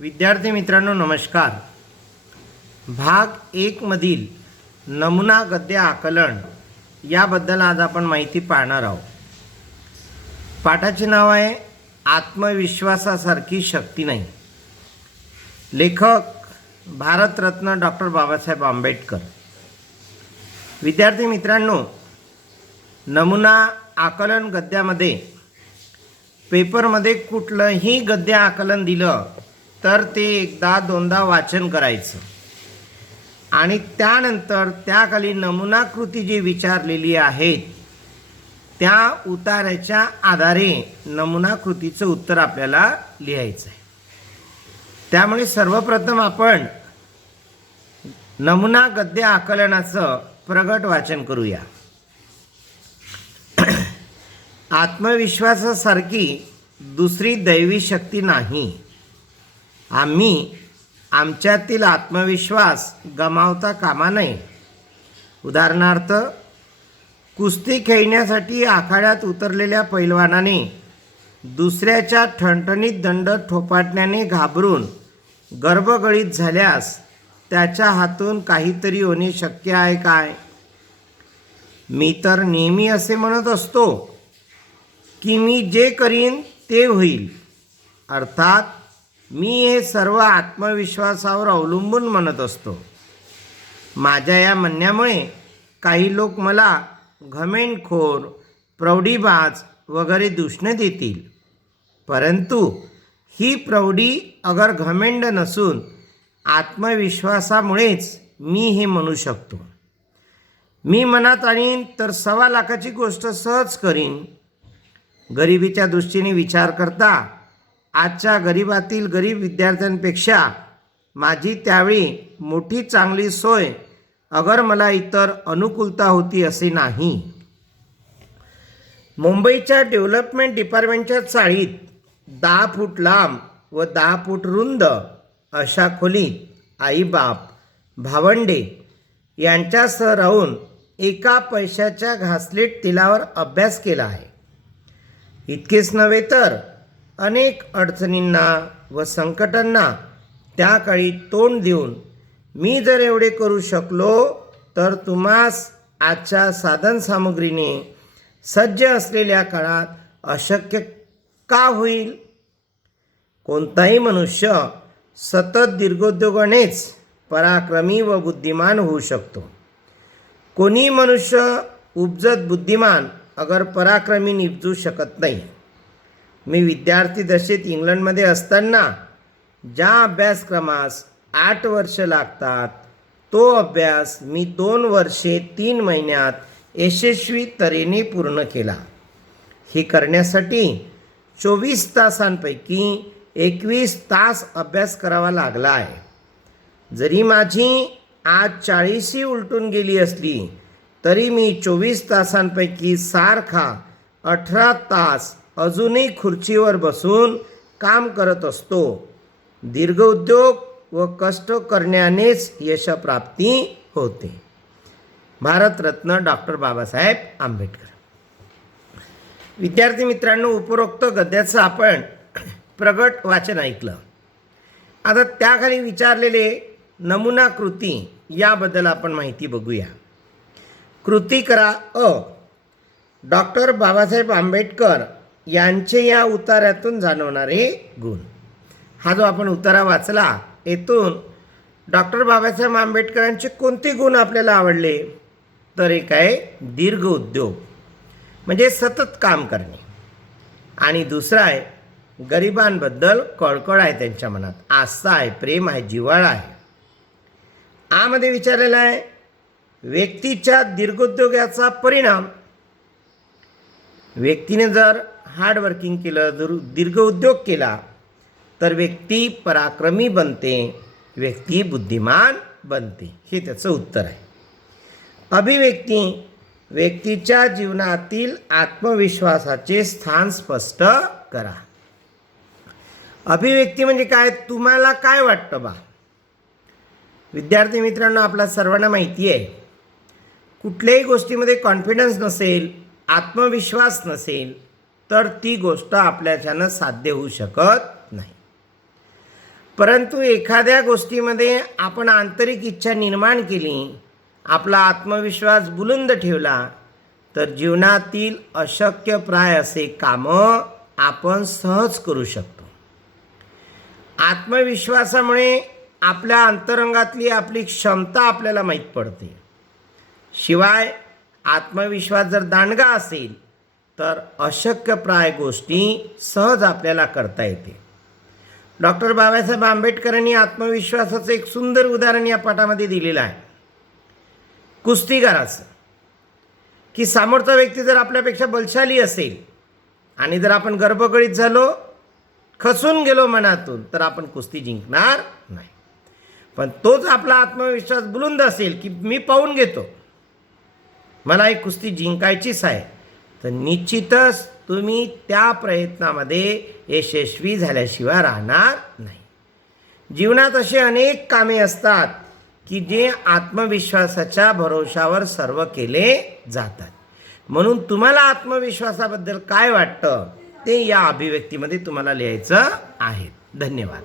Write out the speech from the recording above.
विद्यार्थी मित्रांनो नमस्कार. भाग 1 मधील नमुना गद्य आकलन याबद्दल आज आपण माहिती पाहणार आहोत. पाठाचे नाव आहे आत्मविश्वासासारखी शक्ती नाही. लेखक भारतरत्न डॉक्टर बाबासाहेब आंबेडकर. विद्यार्थी मित्रांनो, नमुना आकलन गद्यामध्ये पेपरमध्ये कुठलंही गद्य आकलन दिलं तर ते एकदा दोनदा वाचन करायचं आणि त्यानंतर त्याखाली नमुनाकृती जी विचारलेली आहेत त्या उतार्याच्या आधारे नमुनाकृतीचं उत्तर आपल्याला लिहायचं आहे. त्यामुळे सर्वप्रथम आपण नमुना गद्य आकलनाचं प्रगट वाचन करूया. आत्मविश्वासासारखी दुसरी दैवी शक्ती नाही. आम्ही आमच्यातील आत्मविश्वास गमावता कामा नये. उदाहरणार्थ, कुस्ती खेळण्यासाठी आखाड्यात उतरलेल्या पैलवानाने दुसऱ्याच्या ठणठणीत दंड ठोपाटण्याने घाबरून गर्भगळीत झाल्यास त्याच्या हातून काहीतरी होणे शक्य आहे काय? मी तर नेहमी असे म्हणत असतो की मी जे करीन ते होईल. अर्थात मी हे सर्व आत्मविश्वासावर अवलंबून म्हणत असतो. माझ्या या म्हणण्यामुळे काही लोक मला घमेंडखोर, प्रौढीबाज वगैरे दूषणे देतील. परंतु ही प्रौढी अगर घमेंड नसून आत्मविश्वासामुळेच मी हे म्हणू शकतो. मी मनात आणीन तर 1.25 लाखाची गोष्ट सहज करीन. गरिबीच्या दृष्टीने विचार करता आजच्या गरिबातील गरीब विद्यार्थ्यांपेक्षा माझी त्यावेळी मोठी चांगली सोय अगर मला इतर अनुकूलता होती असे नाही. मुंबईच्या डेव्हलपमेंट डिपार्टमेंटच्या चाळीत 10 फूट लांब व 10 फूट रुंद अशा खोलीत आईबाप, भावंडे यांच्यासह राहून 1 पैशाच्या घासलेट तेलावर अभ्यास केला आहे. इतकेच नव्हे तर अनेक अडचणींना व संकटांना त्या काळी तोंड देऊन मी जर एवढे करू शकलो तर तुम्हास आजच्या साधनसामुग्रीने सज्ज असलेल्या काळात अशक्य का होईल? कोणताही मनुष्य सतत दीर्घोद्योगानेच पराक्रमी व बुद्धिमान होऊ शकतो. कोणी मनुष्य उपजत बुद्धिमान अगर पराक्रमी निपजू शकत नाही. मी विद्यार्थी दशेत इंग्लंडमध्ये असताना ज्या अभ्यासक्रमास 8 वर्ष लागतात तो अभ्यास मी 2 वर्षे 3 महिन्यात यशस्वी तऱ्हेने पूर्ण केला. हे करण्यासाठी 24 तासांपैकी 21 तास अभ्यास करावा लागला आहे. जरी माझी आज 40 उलटून गेली असली तरी मी 24 तासांपैकी सारखा 18 तास अजूनही खुर्चीवर बसून काम करत असतो. दीर्घ उद्योग व कष्ट करण्यानेच यशप्राप्ती होते. भारतरत्न डॉक्टर बाबासाहेब आंबेडकर. विद्यार्थी मित्रांनो, उपरोक्त गद्याचं आपण प्रगट वाचन ऐकलं. आता त्याखाली विचारलेले नमुना कृती याबद्दल आपण माहिती बघूया. कृती करा. डॉक्टर बाबासाहेब आंबेडकर यांचे या उतार्यातून जाणवणारे गुण. हा जो आपण उतारा वाचला येथून डॉक्टर बाबासाहेब आंबेडकरांचे कोणते गुण आपल्याला आवडले? तर एक आहे दीर्घ उद्योग म्हणजे सतत काम करणे, आणि दुसरा आहे गरिबांबद्दल कळकळ आहे, त्यांच्या मनात आस्था आहे, प्रेम आहे, जिव्हाळा आहे. आमध्ये विचारलेला आहे व्यक्तीच्या दीर्घोद्योगाचा परिणाम. व्यक्तीने जर हार्डवर्किंग केलं, जर दीर्घ उद्योग केला तर व्यक्ती पराक्रमी बनते, व्यक्ती बुद्धिमान बनते. हे त्याचं उत्तर आहे. अभिव्यक्ती व्यक्तीच्या जीवनातील आत्मविश्वासाचे स्थान स्पष्ट करा. अभिव्यक्ती म्हणजे काय? तुम्हाला काय वाटतं बा? विद्यार्थी मित्रांनो, आपल्या सर्वांना माहिती आहे कुठल्याही गोष्टीमध्ये कॉन्फिडन्स नसेल, आत्मविश्वास नसेल तर ती गोष्ट आपल्याच्यानं साध्य होऊ शकत नाही. परंतु एखाद्या गोष्टीमध्ये आपण आंतरिक इच्छा निर्माण केली, आपला आत्मविश्वास बुलंद ठेवला, तर जीवनातील अशक्यप्राय असे कामं आपण सहज करू शकतो. आत्मविश्वासामुळे आपल्या अंतरंगातली आपली क्षमता आपल्याला माहीत पडते. शिवाय आत्मविश्वास जर दांडगा असेल तर अशक्यप्राय गोष्टी सहज आपल्याला करता येते. डॉक्टर बाबासाहेब आंबेडकरांनी आत्मविश्वासाचं एक सुंदर उदाहरण या पाठामध्ये दिलेलं आहे. कुस्तीगाराचं, की समोरचा व्यक्ती जर आपल्यापेक्षा बलशाली असेल आणि जर आपण गर्भगळीत झालो, खचून गेलो मनातून, तर आपण कुस्ती जिंकणार नाही. पण तोच आपला आत्मविश्वास बुलंद असेल की मी पाहून घेतो, मला एक कुस्ती जिंकायचीच आहे, तर निश्चितच तुम्ही त्या प्रयत्नामध्ये यशस्वी झाल्याशिवाय राहणार नाही. जीवनात असे अनेक कामे असतात की जे आत्मविश्वासाच्या भरोशावर सर्व केले जातात. म्हणून तुम्हाला आत्मविश्वासाबद्दल काय वाटतं ते या अभिव्यक्तीमध्ये तुम्हाला लिहायचं आहे. धन्यवाद.